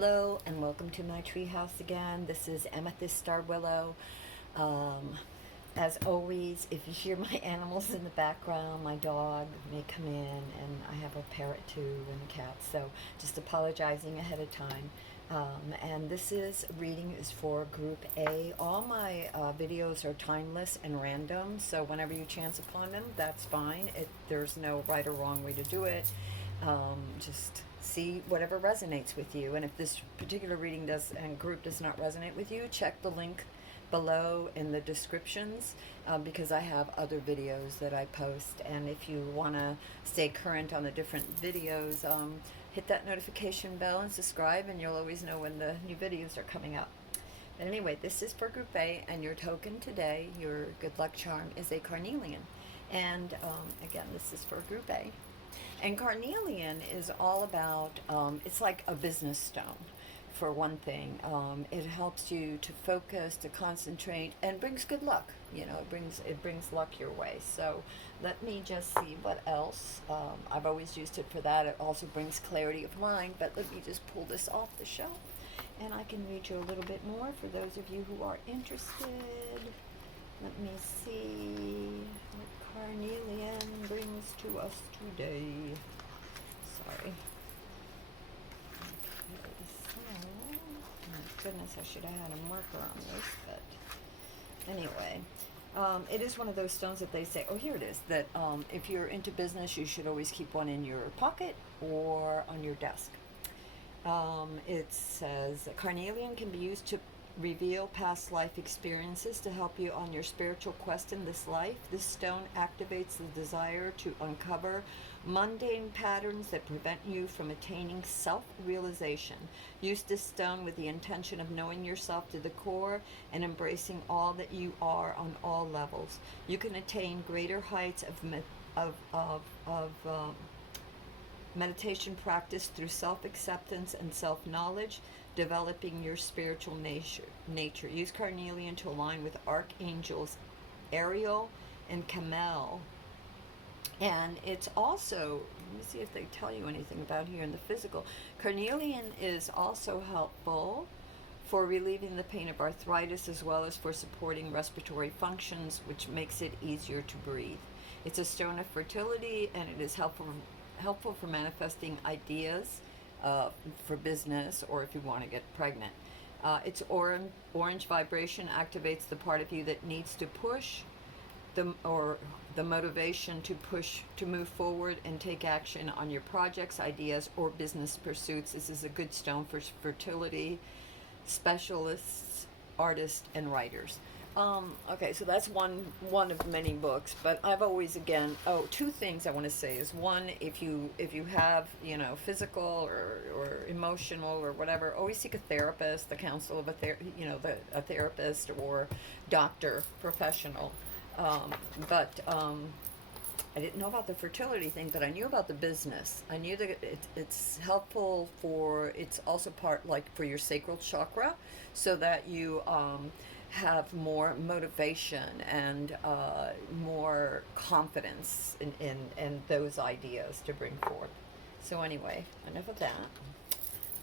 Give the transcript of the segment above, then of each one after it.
Hello and welcome to my treehouse again. This is Amethyst Starwillow. As always, if you hear my animals in the background, my dog may come in, and I have a parrot too and a cat, so just apologizing ahead of time. And this reading is for Group A. All my videos are timeless and random, so whenever you chance upon them, that's fine. There's no right or wrong way to do it. Just see whatever resonates with you, and if this particular reading and group does not resonate with you, check the link below in the descriptions, because I have other videos that I post, and if you want to stay current on the different videos, hit that notification bell and subscribe, and you'll always know when the new videos are coming up. But anyway, this is for Group A, and your token today, your good luck charm, is a Carnelian. And again, this is for Group A. And Carnelian is all about, it's like a business stone, for one thing. It helps you to focus, to concentrate, and brings good luck. You know, it brings luck your way. So let me just see what else. I've always used it for that. It also brings clarity of mind, but let me just pull this off the shelf, and I can read you a little bit more for those of you who are interested. Let me see what Carnelian brings to us today. Sorry. Okay, so, my goodness, I should have had a marker on this, but anyway. It is one of those stones that they say, oh, here it is, that if you're into business, you should always keep one in your pocket or on your desk. It says, Carnelian can be used to reveal past life experiences to help you on your spiritual quest in this life. This stone activates the desire to uncover mundane patterns that prevent you from attaining self-realization. Use this stone with the intention of knowing yourself to the core and embracing all that you are on all levels. You can attain greater heights of meditation practice through self-acceptance and self-knowledge, developing your spiritual nature. Use Carnelian to align with Archangels Ariel and Camel. And it's also, let me see if they tell you anything about here in the physical. Carnelian is also helpful for relieving the pain of arthritis, as well as for supporting respiratory functions, which makes it easier to breathe. It's a stone of fertility, and it is helpful for manifesting ideas for business, or if you want to get pregnant. Its orange vibration activates the part of you that needs to push, the motivation to push, to move forward and take action on your projects, ideas, or business pursuits. This is a good stone for fertility specialists, artists, and writers. Okay, so that's one of many books, but I've always, again, two things I want to say is, one, if you have, physical or emotional or whatever, always seek a therapist, the counsel of a therapist or doctor, professional. But I didn't know about the fertility thing, but I knew about the business. I knew that it's helpful it's also part, like, for your sacral chakra, so that you have more motivation and more confidence in those ideas to bring forth. So anyway, enough of that.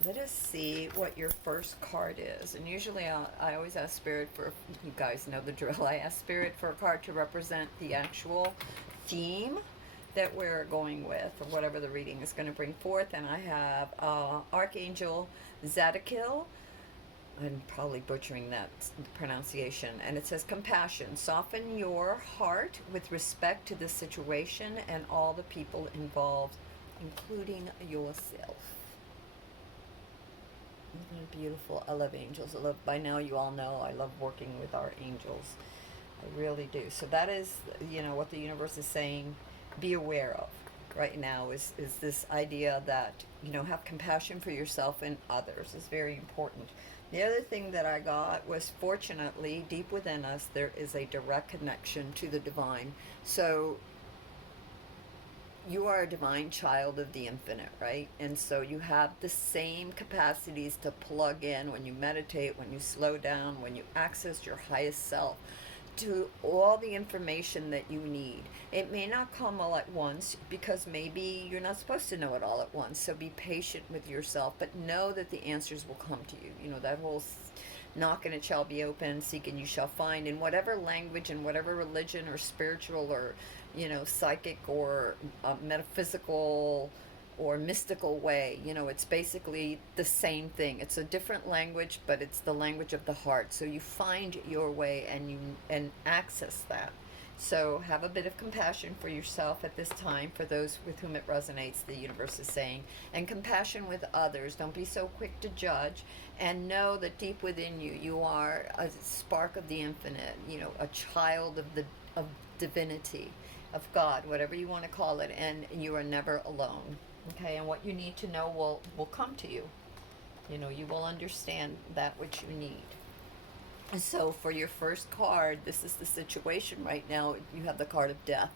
Let us see what your first card is. And usually I always ask Spirit for, you guys know the drill, I ask Spirit for a card to represent the actual theme that we're going with, or whatever the reading is going to bring forth. And I have Archangel Zadkiel. I'm probably butchering that pronunciation. And it says, compassion. Soften your heart with respect to the situation and all the people involved, including yourself. Isn't it beautiful? I love angels. By now you all know I love working with our angels. I really do. So that is, what the universe is saying, be aware of right now is this idea that, have compassion for yourself and others is very important. The other thing that I got was, fortunately, deep within us, there is a direct connection to the divine. So you are a divine child of the infinite, right? And so you have the same capacities to plug in when you meditate, when you slow down, when you access your highest self, to all the information that you need. It may not come all at once because maybe you're not supposed to know it all at once. So be patient with yourself, but know that the answers will come to you. You know, that whole knock and it shall be open, seek and you shall find, in whatever language and whatever religion or spiritual or, you know, psychic or metaphysical or mystical way. You know, it's basically the same thing. It's a different language, but it's the language of the heart. So you find your way and access that. So have a bit of compassion for yourself at this time, for those with whom it resonates, the universe is saying, and compassion with others. Don't be so quick to judge, and know that deep within you, you are a spark of the infinite, you know, a child of divinity, of God, whatever you want to call it, and you are never alone. Okay, and what you need to know will come to you. You know, you will understand that which you need. And so for your first card, this is the situation right now. You have the card of death.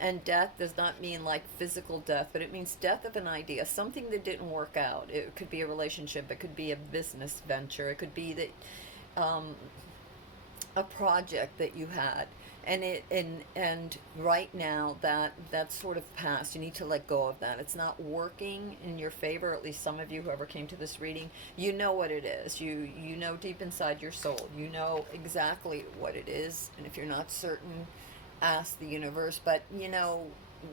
And death does not mean like physical death, but it means death of an idea, something that didn't work out. It could be a relationship, it could be a business venture, it could be that a project that you had. And right now that's sort of past. You need to let go of that. It's not working in your favor. At least some of you, whoever came to this reading, you know what it is. You know deep inside your soul. You know exactly what it is. And if you're not certain, ask the universe. But you know,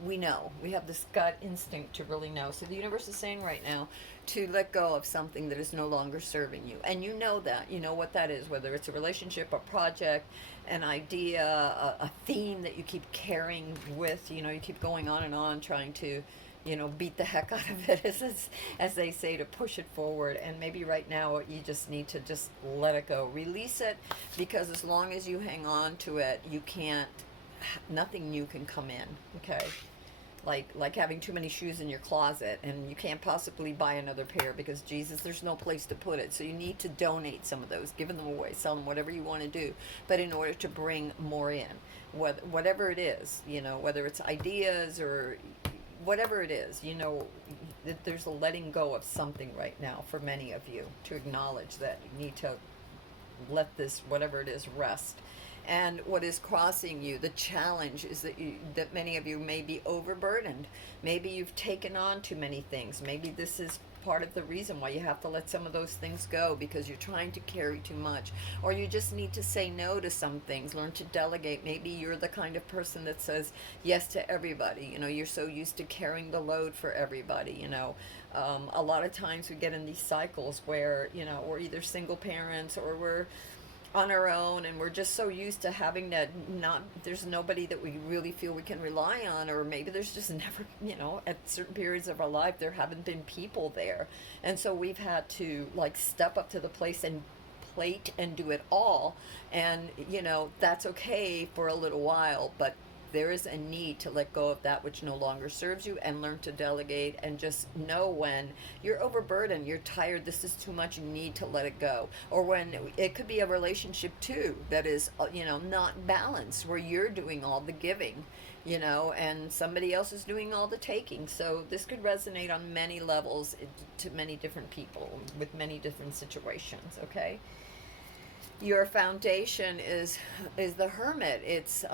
we have this gut instinct to really know. So the universe is saying right now to let go of something that is no longer serving you, and you know that. You know what that is, whether it's a relationship, a project, an idea, a theme that you keep carrying with. You know, you keep going on and on trying to, you know, beat the heck out of it, as they say, to push it forward. And maybe right now you just need to just let it go, release it, because as long as you hang on to it, you can't, nothing new can come in. Okay, like having too many shoes in your closet and you can't possibly buy another pair because Jesus, there's no place to put it. So you need to donate some of those, give them away, sell them, whatever you want to do, but in order to bring more in, whatever it is, you know, whether it's ideas or whatever it is, you know, there's a letting go of something right now for many of you, to acknowledge that you need to let this, whatever it is, rest. And what is crossing you, the challenge, is that many of you may be overburdened. Maybe you've taken on too many things. Maybe this is part of the reason why you have to let some of those things go, because you're trying to carry too much. Or you just need to say no to some things, learn to delegate. Maybe you're the kind of person that says yes to everybody. You know, you're so used to carrying the load for everybody, you know. A lot of times we get in these cycles where, you know, we're either single parents or we're on our own, and we're just so used to having that, not, there's nobody that we really feel we can rely on, or maybe there's just never, you know, at certain periods of our life there haven't been people there, and so we've had to like step up to the place and plate and do it all. And you know, that's okay for a little while, but there is a need to let go of that which no longer serves you, and learn to delegate, and just know when you're overburdened, you're tired, this is too much, you need to let it go. Or when it could be a relationship too that is, you know, not balanced, where you're doing all the giving, you know, and somebody else is doing all the taking. So this could resonate on many levels to many different people with many different situations. Okay, your foundation is the Hermit. It's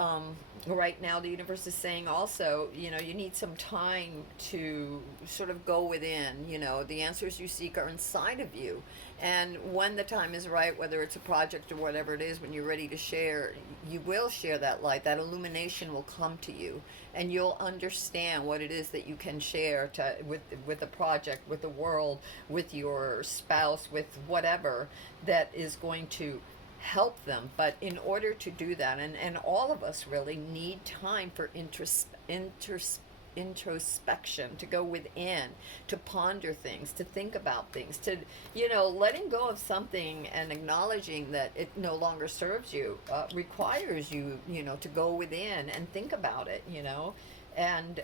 right now the universe is saying also, you know, you need some time to sort of go within. You know, the answers you seek are inside of you, and when the time is right, whether it's a project or whatever it is, when you're ready to share, you will share that light. That illumination will come to you, and you'll understand what it is that you can share with a project, with the world, with your spouse, with whatever that is going to help them. But in order to do that, and all of us really need time for introspection, to go within, to ponder things, to think about things, to, you know, letting go of something and acknowledging that it no longer serves you requires you, you know, to go within and think about it, you know, and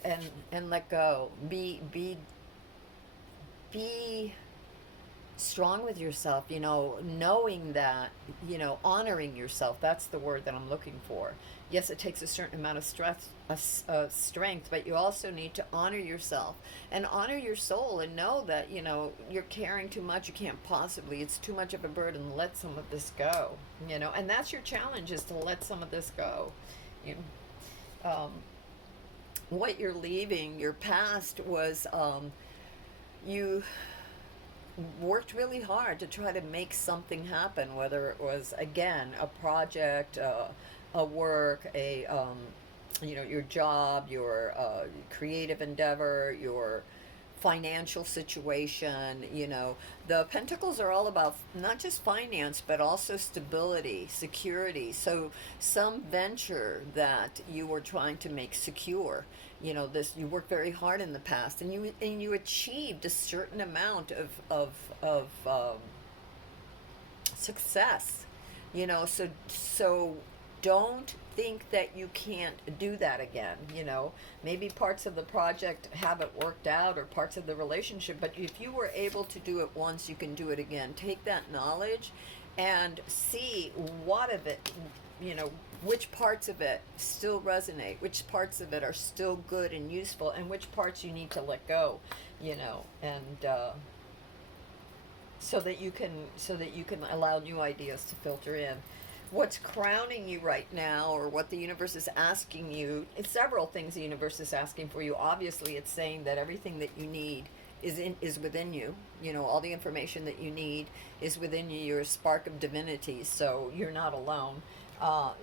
let go, be strong with yourself, you know, knowing that, you know, honoring yourself. That's the word that I'm looking for. Yes, it takes a certain amount of strength, but you also need to honor yourself and honor your soul, and know that, you know, you're carrying too much. You can't possibly, it's too much of a burden. Let some of this go, you know, and that's your challenge, is to let some of this go. You what you're leaving, your past was, you worked really hard to try to make something happen, whether it was, again, a project, a work, you know, your job, your creative endeavor, your financial situation. You know, the pentacles are all about not just finance, but also stability, security. So some venture that you were trying to make secure, you know, this, you worked very hard in the past, and you achieved a certain amount of success, you know. So don't think that you can't do that again. You know, maybe parts of the project haven't worked out, or parts of the relationship, but if you were able to do it once, you can do it again. Take that knowledge and see what of it, you know, which parts of it still resonate, which parts of it are still good and useful, and which parts you need to let go, you know. And so that you can allow new ideas to filter in. What's crowning you right now, or what the universe is asking you, it's several things the universe is asking for you. Obviously, it's saying that everything that you need is within you. You know, all the information that you need is within you. You're a spark of divinity, so you're not alone.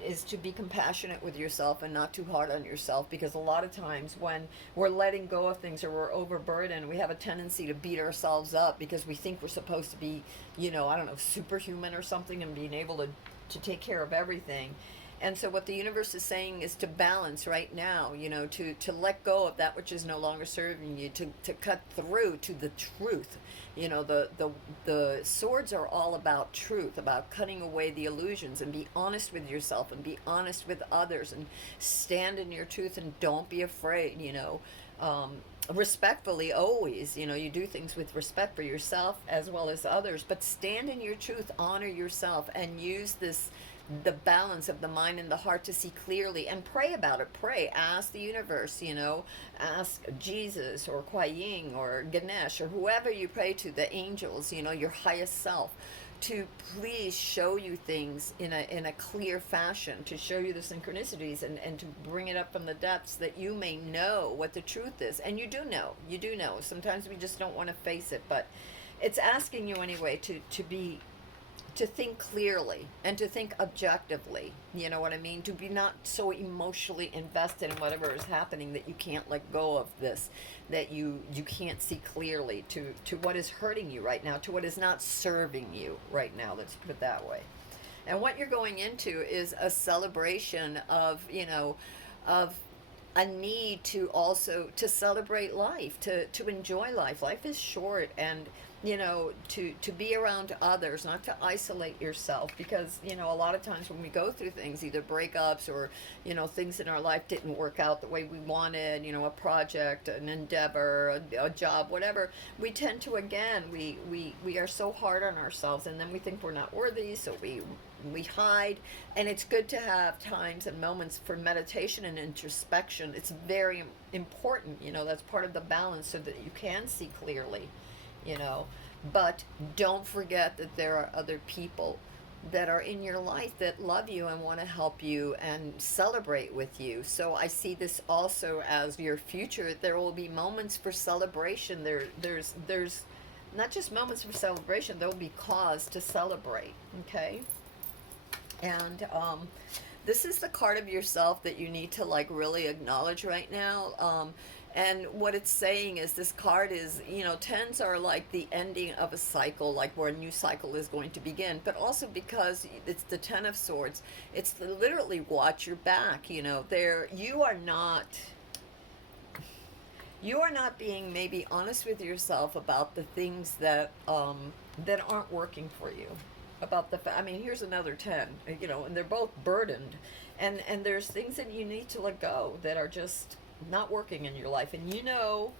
Is to be compassionate with yourself and not too hard on yourself, because a lot of times when we're letting go of things, or we're overburdened, we have a tendency to beat ourselves up because we think we're supposed to be, you know, I don't know, superhuman or something, and being able to take care of everything. And so what the universe is saying is to balance right now, you know, to let go of that which is no longer serving you, to cut through to the truth. You know, the swords are all about truth, about cutting away the illusions, and be honest with yourself and be honest with others, and stand in your truth, and don't be afraid, you know. Respectfully, always, you know, you do things with respect for yourself as well as others, but stand in your truth, honor yourself, and use the balance of the mind and the heart to see clearly, and pray about it. Pray, ask the universe, you know, ask Jesus or Kuai Yin or Ganesh, or whoever you pray to, the angels, you know, your highest self, to please show you things in a clear fashion, to show you the synchronicities, and to bring it up from the depths, that you may know what the truth is. And you do know. Sometimes we just don't want to face it, but it's asking you anyway to think clearly and to think objectively. You know what I mean? To be not so emotionally invested in whatever is happening that you can't let go of this, that you can't see clearly to what is hurting you right now, to what is not serving you right now. Let's put it that way. And what you're going into is a celebration of, you know, of a need to also to celebrate life, to enjoy life. Life is short, and you know, to be around others, not to isolate yourself, because you know, a lot of times when we go through things, either breakups or, you know, things in our life didn't work out the way we wanted, you know, a project, an endeavor, a job, whatever, we tend to, again, we are so hard on ourselves, and then we think we're not worthy, so we hide. And it's good to have times and moments for meditation and introspection. It's very important, you know, that's part of the balance, so that you can see clearly, you know. But don't forget that there are other people that are in your life that love you and want to help you and celebrate with you. So I see this also as your future. There will be moments for celebration. There's not just moments for celebration, there will be cause to celebrate. Okay. And this is the card of yourself that you need to like really acknowledge right now. And what it's saying is, this card is, you know, tens are like the ending of a cycle, like where a new cycle is going to begin. But also because it's the Ten of Swords, it's literally watch your back. You know, you are not being maybe honest with yourself about the things that aren't working for you. About I mean, here's another 10, you know, and they're both burdened, and there's things that you need to let go that are just not working in your life. And to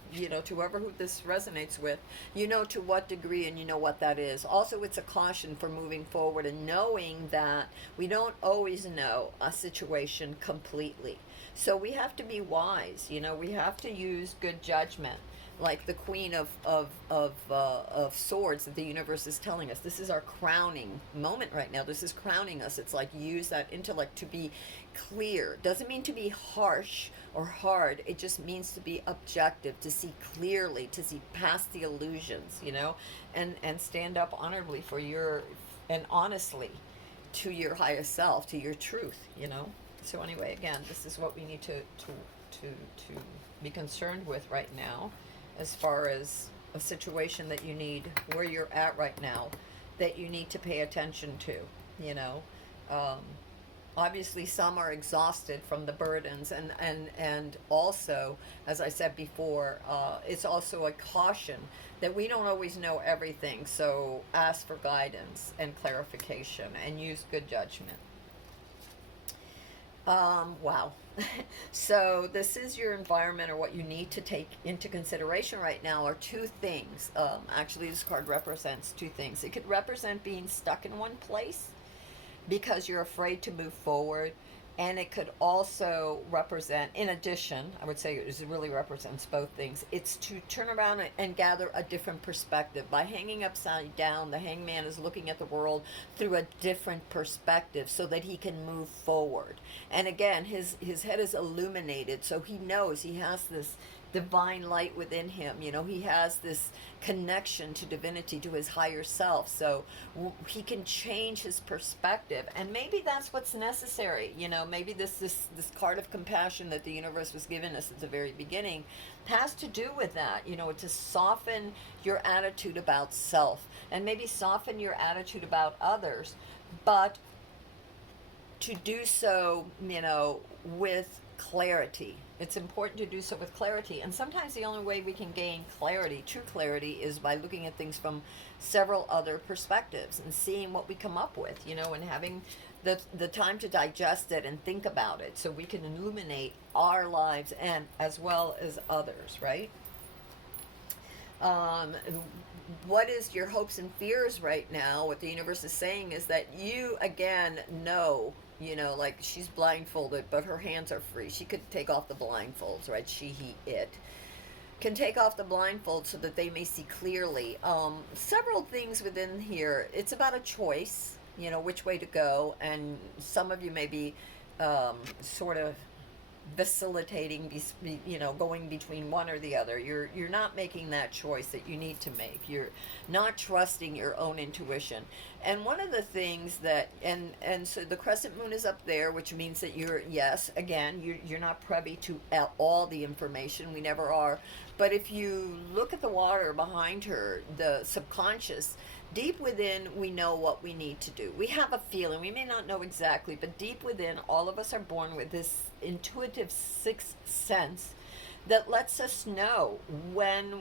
whoever who this resonates with, to what degree, and what that is. Also, it's a caution for moving forward and knowing that we don't always know a situation completely. So we have to be wise, we have to use good judgment. Like the Queen of Swords that the universe is telling us. This is our crowning moment right now. This is crowning us. It's like, use that intellect to be clear. Doesn't mean to be harsh or hard. It just means to be objective, to see clearly, to see past the illusions, and stand up honorably for and honestly to your highest self, to your truth, So anyway, again, this is what we need to be concerned with right now, as far as a situation that you need, where you're at right now, that you need to pay attention to, Obviously, some are exhausted from the burdens, and also, as I said before, it's also a caution that we don't always know everything, so ask for guidance and clarification, and use good judgment. Wow. So this is your environment, or what you need to take into consideration right now are two things. Actually, this card represents two things. It could represent being stuck in one place because you're afraid to move forward. And it could also represent, in addition, I would say it really represents both things. It's to turn around and gather a different perspective. By hanging upside down, the hangman is looking at the world through a different perspective so that he can move forward. And again, his head is illuminated, so he knows he has this divine light within him. He has this connection to divinity, to his higher self, so he can change his perspective. And maybe that's what's necessary. Maybe this card of compassion that the universe was giving us at the very beginning has to do with that, to soften your attitude about self, and maybe soften your attitude about others, but to do so, with clarity. It's important to do so with clarity. And sometimes the only way we can gain clarity, true clarity, is by looking at things from several other perspectives and seeing what we come up with, and having the time to digest it and think about it so we can illuminate our lives and as well as others, right? What is your hopes and fears right now? What the universe is saying is that you, again, know, like she's blindfolded, but her hands are free. She could take off the blindfolds, right? She, he, it can take off the blindfold so that they may see clearly. Several things within here. It's about a choice, which way to go. And some of you may be sort of vacillating, going between one or the other. You're not making that choice that you need to make. You're not trusting your own intuition. And one of the things that, and so the crescent moon is up there, which means that you're not privy to all the information. We never are. But if you look at the water behind her, the subconscious, deep within, we know what we need to do. We have a feeling. We may not know exactly, but deep within, all of us are born with this intuitive sixth sense that lets us know when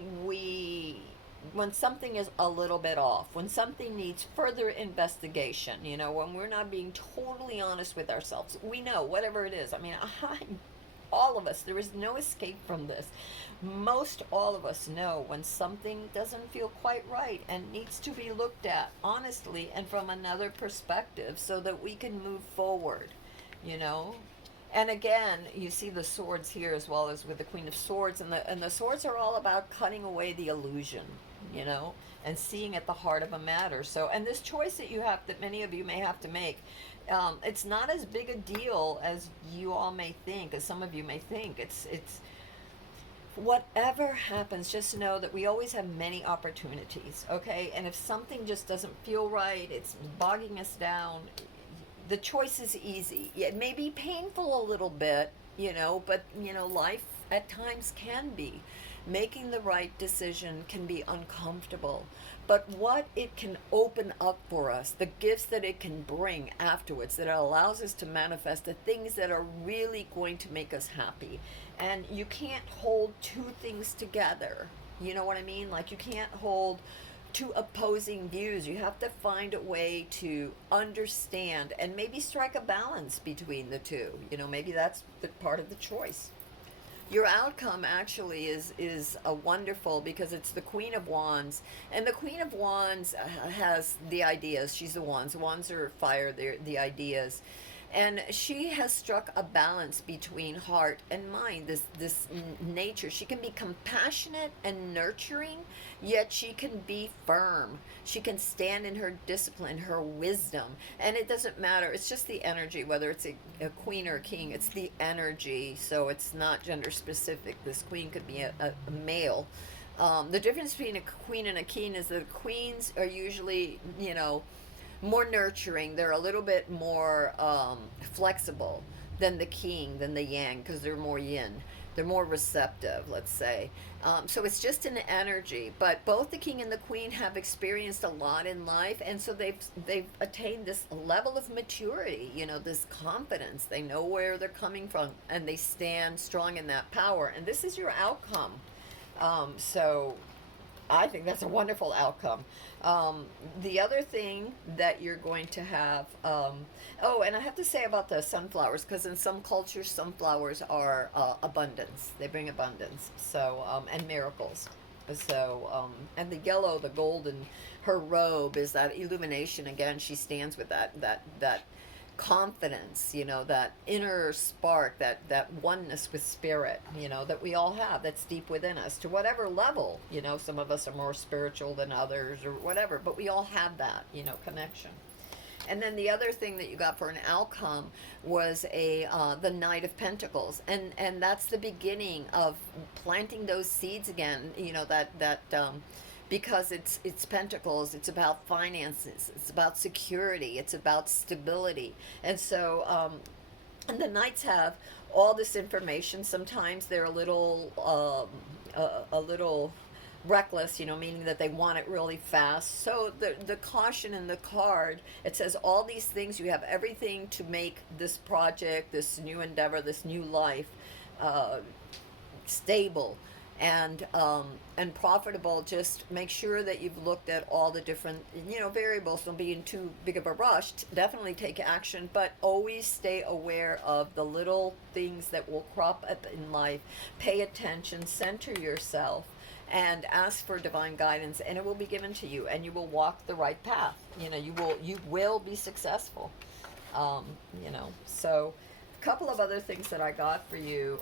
something is a little bit off, when something needs further investigation, when we're not being totally honest with ourselves. We know, whatever it is. I mean, all of us, there is no escape from this. Most all of us know when something doesn't feel quite right and needs to be looked at honestly and from another perspective so that we can move forward, And again, you see the swords here as well as with the Queen of Swords, and the swords are all about cutting away the illusion, and seeing at the heart of a matter. So, and this choice that you have, that many of you may have to make, it's not as big a deal as you all may think, as some of you may think. It's whatever happens, just know that we always have many opportunities, okay? And if something just doesn't feel right, it's bogging us down, the choice is easy. It may be painful a little bit, but, life at times can be. Making the right decision can be uncomfortable. But what it can open up for us, the gifts that it can bring afterwards, that it allows us to manifest the things that are really going to make us happy. And you can't hold two things together. You know what I mean? Like, you can't hold two opposing views. You have to find a way to understand and maybe strike a balance between the two. Maybe that's the part of the choice. Your outcome actually is a wonderful, because it's the Queen of Wands, and the Queen of Wands has the ideas. She's the wands. Wands are fire. They're the ideas, and she has struck a balance between heart and mind. This nature. She can be compassionate and nurturing, yet she can be firm. She can stand in her discipline, her wisdom, and it doesn't matter. It's just the energy, whether it's a queen or a king. It's the energy, so it's not gender specific. This queen could be a male. The difference between a queen and a king is that queens are usually, more nurturing. They're a little bit more flexible than the king, than the yang, because they're more yin. They're more receptive, let's say. So it's just an energy. But both the king and the queen have experienced a lot in life, and so they've attained this level of maturity. This confidence. They know where they're coming from, and they stand strong in that power. And this is your outcome. So I think that's a wonderful outcome. The other thing that you're going to have, oh, and I have to say about the sunflowers, because in some cultures, sunflowers are abundance. They bring abundance, so and miracles. So, and the yellow, the golden, her robe is that illumination. Again, she stands with that confidence, that inner spark, that oneness with spirit, that we all have, that's deep within us, to whatever level. Some of us are more spiritual than others or whatever, but we all have that, connection. And then the other thing that you got for an outcome was the Knight of Pentacles, and that's the beginning of planting those seeds again. Because it's pentacles, it's about finances, it's about security, it's about stability. And so and the knights have all this information. Sometimes they're a little reckless, meaning that they want it really fast. So the caution in the card, it says all these things. You have everything to make this project, this new endeavor, this new life stable and profitable. Just make sure that you've looked at all the different variables. Don't be in too big of a rush. Definitely take action, but always stay aware of the little things that will crop up in life. Pay attention, center yourself, and ask for divine guidance, and it will be given to you, and you will walk the right path. You will be successful. So a couple of other things that I got for you,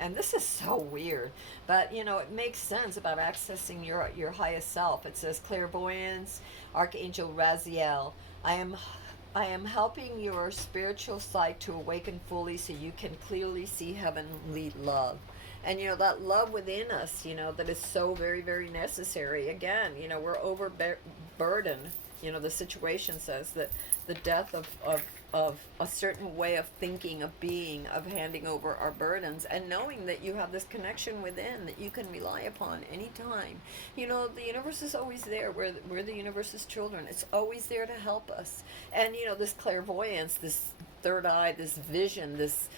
and this is so weird, but it makes sense about accessing your highest self. It says Clairvoyance, Archangel Raziel. I am helping your spiritual sight to awaken fully, so you can clearly see heavenly love. And that love within us, that is so very, very necessary. Again, we're overburdened. The situation says that the death of a certain way of thinking, of being, of handing over our burdens, and knowing that you have this connection within that you can rely upon anytime. The universe is always there. We're the universe's children. It's always there to help us. And this clairvoyance, this third eye, this vision, this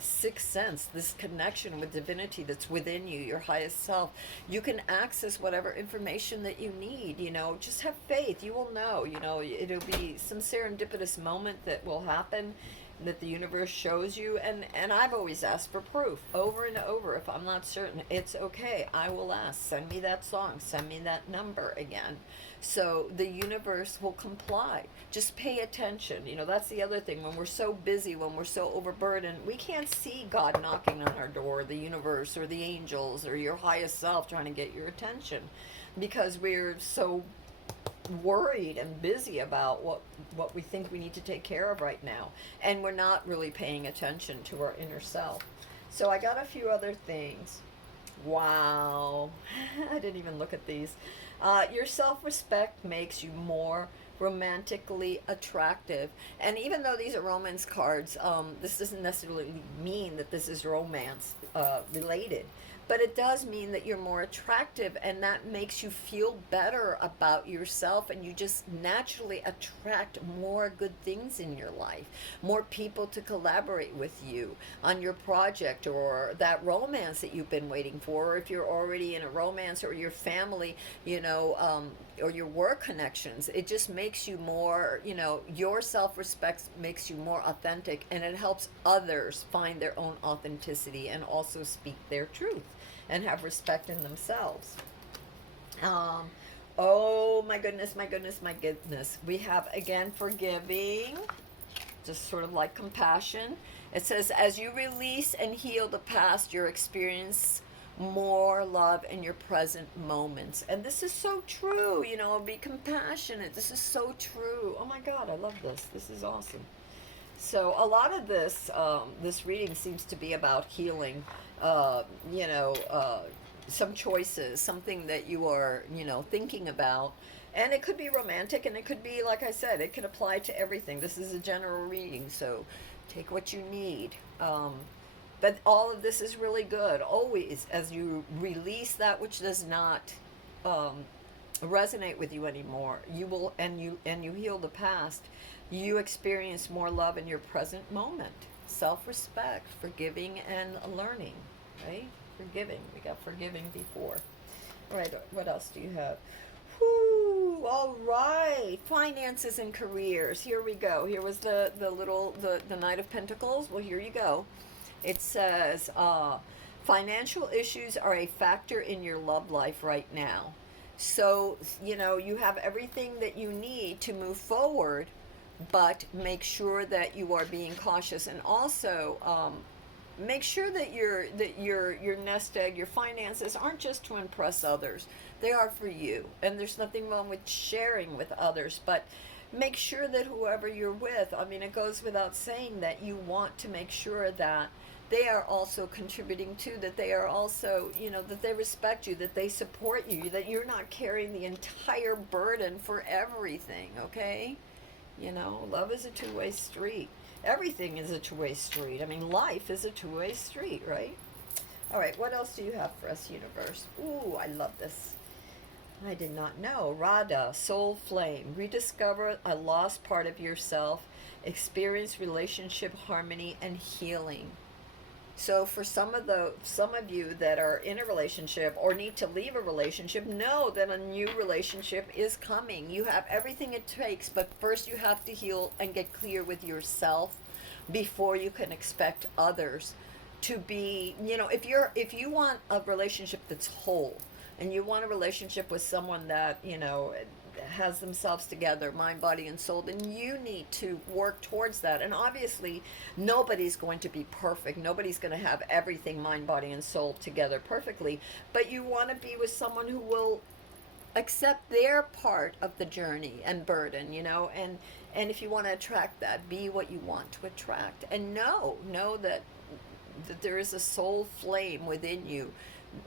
sixth sense, this connection with divinity that's within you, your highest self. You can access whatever information that you need. Just have faith. You will know. It'll be some serendipitous moment that will happen, that the universe shows you. And I've always asked for proof over and over. If I'm not certain, it's okay. I will ask. Send me that song. Send me that number again. So the universe will comply. Just pay attention. That's the other thing. When we're so busy, when we're so overburdened, we can't see God knocking on our door, the universe or the angels or your highest self trying to get your attention, because we're so worried and busy about what we think we need to take care of right now, and we're not really paying attention to our inner self. So I got a few other things. Wow. I didn't even look at these. Your self-respect makes you more romantically attractive. And even though these are romance cards, this doesn't necessarily mean that this is romance related. But it does mean that you're more attractive, and that makes you feel better about yourself, and you just naturally attract more good things in your life, more people to collaborate with you on your project or that romance that you've been waiting for. Or if you're already in a romance, or your family, or your work connections. It just makes you more, you know, your self-respect makes you more authentic, and it helps others find their own authenticity and also speak their truth and have respect in themselves. Oh my goodness, my goodness, my goodness. We have again forgiving, just sort of like compassion. It says, as you release and heal the past, you experience more love in your present moments. And this is so true, you know, be compassionate. This is so true. Oh my God, I love this. This is awesome. So a lot of this, this reading seems to be about healing, you know, some choices, something that you are, you know, thinking about. And it could be romantic, and it could be, like I said, it could apply to everything. This is a general reading, so take what you need. But all of this is really good. Always, as you release that which does not resonate with you anymore, you will, and you heal the past, you experience more love in your present moment. Self-respect, forgiving, and learning, right? Forgiving. We got forgiving before. All right, what else do you have? Whoo, all right. Finances and careers. Here we go. Here was the Knight of Pentacles. Well, here you go. It says, financial issues are a factor in your love life right now. So, you know, you have everything that you need to move forward, but make sure that you are being cautious, and also make sure that your nest egg, your finances aren't just to impress others. They are for you, and there's nothing wrong with sharing with others, but make sure that whoever you're with, I mean, it goes without saying that you want to make sure that they are also contributing too, that they are also, you know, that they respect you, that they support you, that you're not carrying the entire burden for everything, okay? You know, love is a two-way street. Everything is a two-way street. I mean, life is a two-way street, right? All right, what else do you have for us, universe? Ooh, I love this. I did not know. Radha, soul flame. Rediscover a lost part of yourself. Experience relationship harmony and healing. So for some of you that are in a relationship or need to leave a relationship, know that a new relationship is coming. You have everything it takes, but first you have to heal and get clear with yourself before you can expect others to be, you know, if you want a relationship that's whole, and you want a relationship with someone that, you know, has themselves together, mind, body, and soul, then you need to work towards that. And obviously, nobody's going to be perfect. Nobody's going to have everything, mind, body, and soul together perfectly. But you want to be with someone who will accept their part of the journey and burden, you know, and if you want to attract that, be what you want to attract. And know that there is a soul flame within you,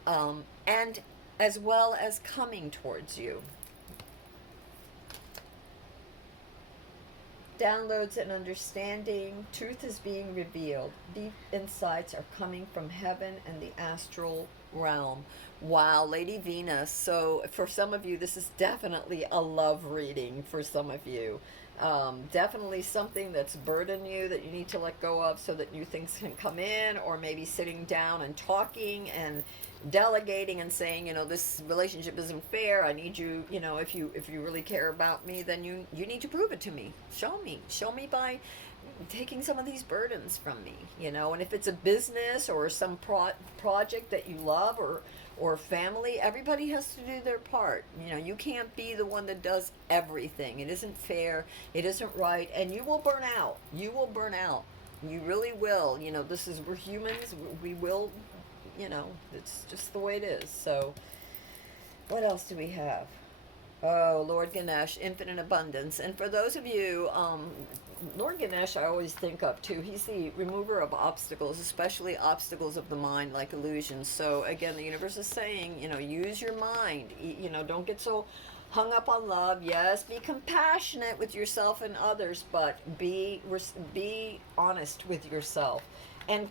and as well as coming towards you. Downloads and understanding. Truth is being revealed. Deep insights are coming from heaven and the astral realm. Wow, Lady Venus. So for some of you, this is definitely a love reading for some of you. Definitely something that's burdened you that you need to let go of so that new things can come in, or maybe sitting down and talking and delegating and saying, you know, this relationship isn't fair. I need you, you know, if you really care about me, then you need to prove it to me. Show me by taking some of these burdens from me, you know. And if it's a business or some project that you love, or family, everybody has to do their part. You know, you can't be the one that does everything. It isn't fair, it isn't right, and you will burn out. You will burn out. You really will. You know, we're humans. We will, you know, it's just the way it is. So what else do we have? Oh, Lord Ganesh, infinite abundance. And for those of you, Lord Ganesh, I always think of too. He's the remover of obstacles, especially obstacles of the mind, like illusions. So again, the universe is saying, you know, use your mind. You know, don't get so hung up on love. Yes, be compassionate with yourself and others, but be honest with yourself. And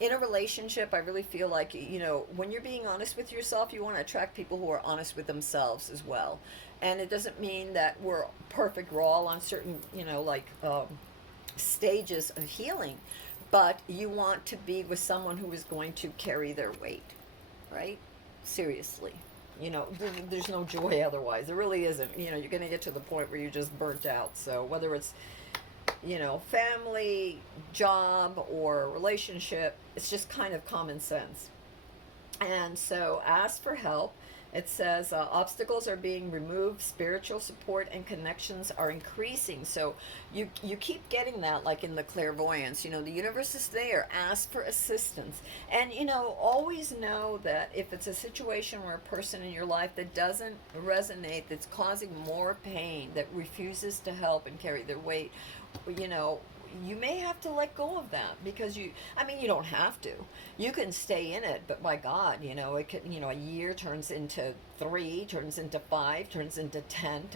in a relationship, I really feel like, you know, when you're being honest with yourself, you want to attract people who are honest with themselves as well. And it doesn't mean that we're perfect. We're all on certain, you know, like stages of healing. But you want to be with someone who is going to carry their weight, right? Seriously. You know, there's no joy otherwise. There really isn't. You know, you're going to get to the point where you're just burnt out. So whether it's, you know, family, job, or relationship, it's just kind of common sense. And so ask for help. It says obstacles are being removed, spiritual support and connections are increasing. So you keep getting that, like in the clairvoyance, you know, the universe is there. Ask for assistance. And, you know, always know that if it's a situation or a person in your life that doesn't resonate, that's causing more pain, that refuses to help and carry their weight, you know, you may have to let go of that, because you don't have to. You can stay in it, but by God, you know, it could, you know, a year turns into 3, turns into 5, turns into 10,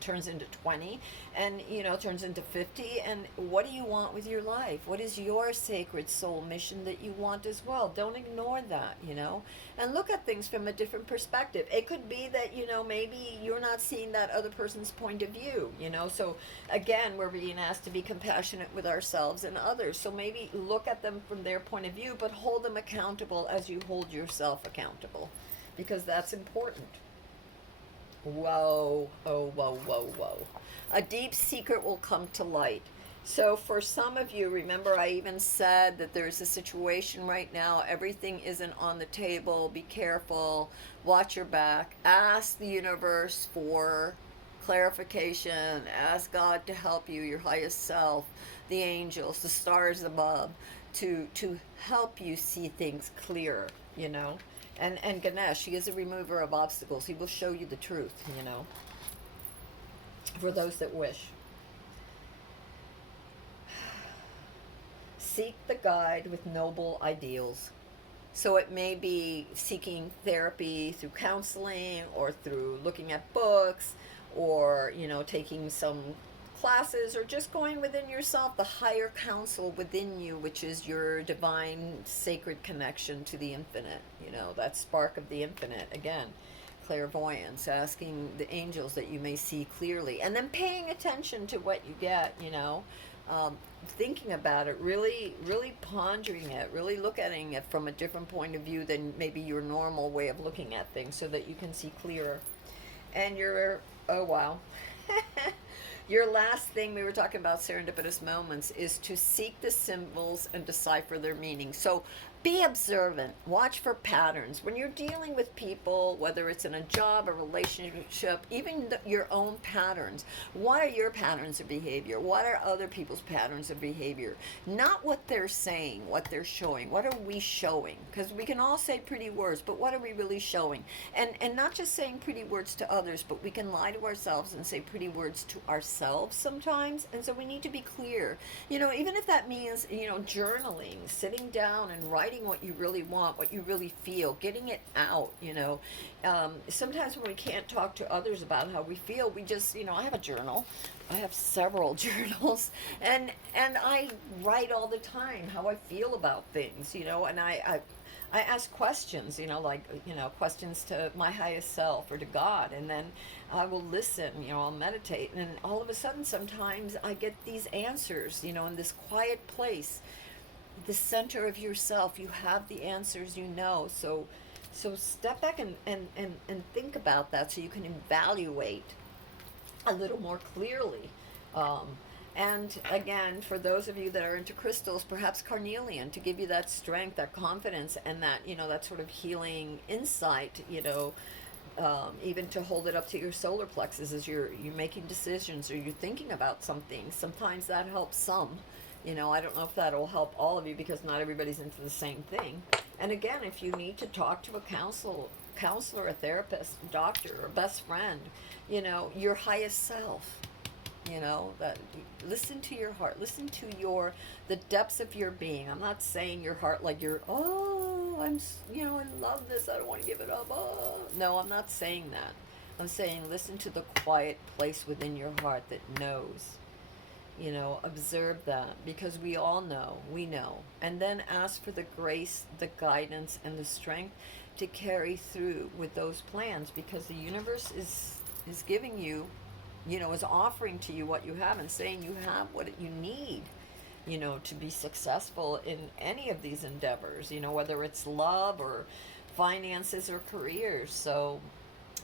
turns into 20, and, you know, turns into 50. And what do you want with your life? What is your sacred soul mission that you want as well? Don't ignore that, you know, and look at things from a different perspective. It could be that, you know, maybe you're not seeing that other person's point of view, you know. So again, we're being asked to be compassionate with ourselves and others. So maybe look at them from their point of view, but hold them accountable as you hold yourself accountable, because that's important. Whoa, oh, whoa, whoa, whoa. A deep secret will come to light. So for some of you, remember I even said that there's a situation right now, everything isn't on the table, be careful, watch your back, ask the universe for clarification, ask God to help you, your highest self, the angels, the stars above, to help you see things clearer, you know. And Ganesh, he is a remover of obstacles. He will show you the truth, you know, for those that wish. Seek the guide with noble ideals. So it may be seeking therapy through counseling, or through looking at books, or, you know, taking some classes, or just going within yourself, the higher counsel within you, which is your divine sacred connection to the infinite, you know, that spark of the infinite. Again, clairvoyance, asking the angels that you may see clearly, and then paying attention to what you get, you know, thinking about it, really pondering it, really looking at it from a different point of view than maybe your normal way of looking at things, so that you can see clearer. And oh wow. Your last thing, we were talking about serendipitous moments, is to seek the symbols and decipher their meaning. So be observant. Watch for patterns. When you're dealing with people, whether it's in a job, a relationship, even your own patterns, what are your patterns of behavior? What are other people's patterns of behavior? Not what they're saying, what they're showing. What are we showing? Because we can all say pretty words, but what are we really showing? And not just saying pretty words to others, but we can lie to ourselves and say pretty words to ourselves sometimes. And so we need to be clear. You know, even if that means, you know, journaling, sitting down and writing what you really want, what you really feel, getting it out, you know. Sometimes when we can't talk to others about how we feel, we just, you know, I have a journal. I have several journals, and I write all the time how I feel about things, you know, and I ask questions, you know, like, you know, questions to my highest self or to God, and then I will listen, you know, I'll meditate, and all of a sudden sometimes I get these answers, you know, in this quiet place, the center of yourself. You have the answers, you know. So step back and think about that, so you can evaluate a little more clearly. And again, for those of you that are into crystals, perhaps carnelian, to give you that strength, that confidence, and that, you know, that sort of healing insight, you know, even to hold it up to your solar plexus as you're making decisions, or you're thinking about something. Sometimes that helps some. You know, I don't know if that'll help all of you, because not everybody's into the same thing. And again, if you need to talk to a counselor, a therapist, a doctor, or best friend, you know, your highest self, you know, that listen to your heart, listen to the depths of your being. I'm not saying your heart like you're, oh, I'm, you know, I love this, I don't want to give it up. Oh. No, I'm not saying that. I'm saying listen to the quiet place within your heart that knows. You know, observe that, because we all know, we know. And then ask for the grace, the guidance, and the strength to carry through with those plans, because the universe is giving you, you know, is offering to you what you have, and saying you have what you need, you know, to be successful in any of these endeavors, you know, whether it's love or finances or careers. So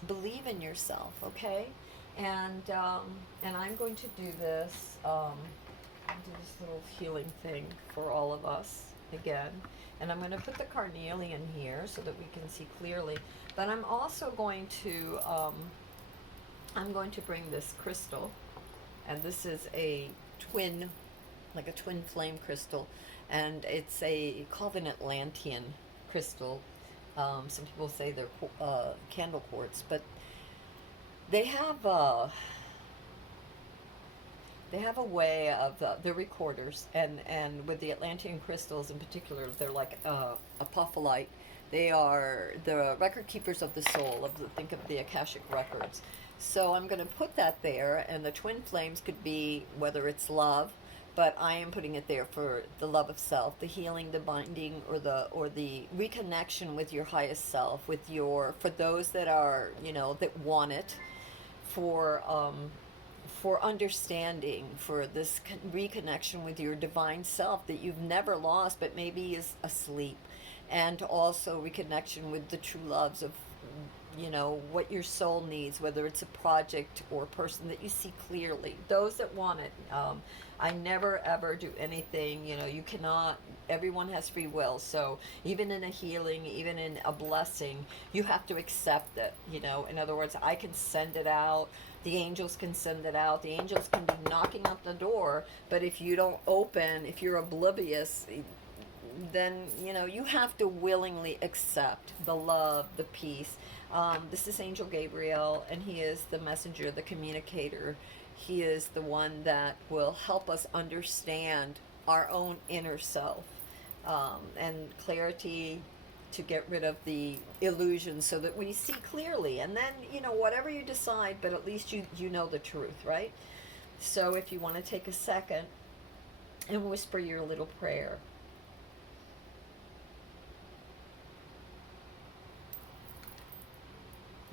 believe in yourself, okay? And I'm going to do this, do this little healing thing for all of us again. And I'm going to put the carnelian here so that we can see clearly. But I'm also going to, I'm going to bring this crystal, and this is a twin, like a twin flame crystal, and it's called an Atlantean crystal. Some people say they're candle quartz, but they have a way of they're recorders, and with the Atlantean crystals in particular, they're like apophyllite. They are the record keepers of the soul, think of the Akashic records. So I'm going to put that there, and the twin flames could be whether it's love, but I am putting it there for the love of self, the healing, the binding, or the reconnection with your highest self, for those that are, that want it, for understanding, for this reconnection with your divine self that you've never lost but maybe is asleep, and also reconnection with the true loves of what your soul needs, whether it's a project or a person that you see clearly, those that want it. I never ever do anything, you cannot, everyone has free will, so even in a healing, even in a blessing, you have to accept it. In other words, I can send it out, the angels can send it out, the angels can be knocking up the door, but if you don't open, if you're oblivious, then you have to willingly accept the love, the peace. This is Angel Gabriel, and he is the messenger, the communicator. He is the one that will help us understand our own inner self, and clarity, to get rid of the illusion so that we see clearly. And then, whatever you decide, but at least you know the truth, right? So if you want to take a second and whisper your little prayer.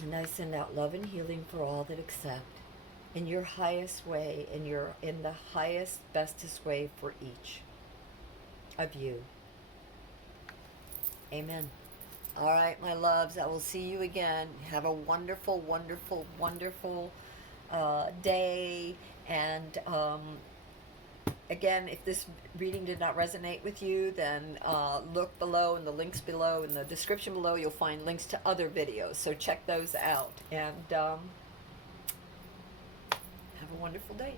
And I send out love and healing for all that accept, in your highest way, in the highest, bestest way for each of you. Amen. All right, my loves, I will see you again. Have a wonderful, wonderful, wonderful day. And again, if this reading did not resonate with you, then look below in the links below, in the description below, you'll find links to other videos. So check those out. And have a wonderful day.